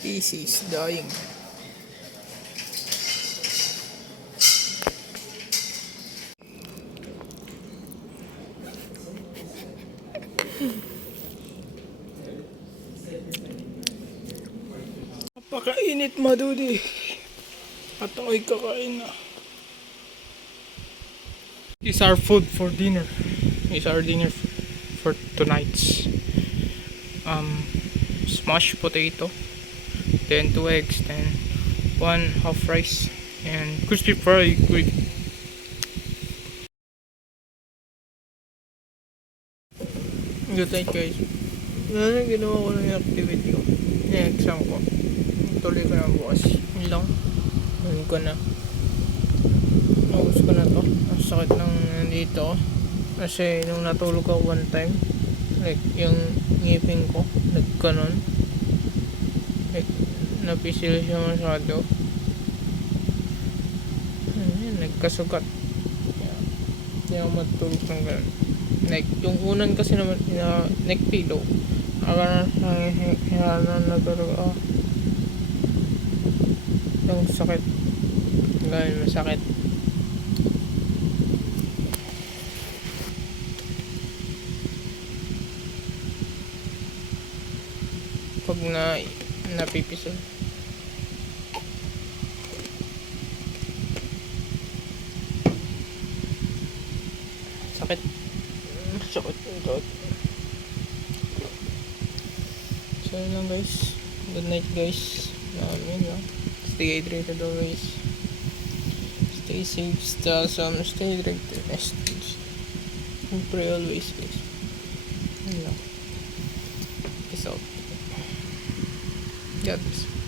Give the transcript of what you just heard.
PC is dying. Napakainit, madudi. At ako'y kakain na. This is our food for dinner. This is our dinner for tonight's smashed potato, then 2 eggs, then 1 half rice, and crispy fry with good night, guys. Ano ginawa ko ng activity ko? Yung exam ko. Tuloy ko na bukas. Yun lang. Yun ko na. Naubos ko na to. Ang sakit lang nandito. Kasi nung natulog ako one time, like yung ngipin ko, nagkanon. Like, napisil siya masyado. Ayan, nagkasugat. Hindi ako matulog ng ganun. Like, yung unan kasi naman, neck pillow. Akala na natulog ako. Yung sakit. Ganun, masakit. Pag napipisol. Sakit. Sakit. So yun lang, guys. Good night, guys. Yun lang. Stay hydrated always. Stay safe, stay awesome, stay hydrated. And pray always, guys. Yun lang. Peace out. God bless.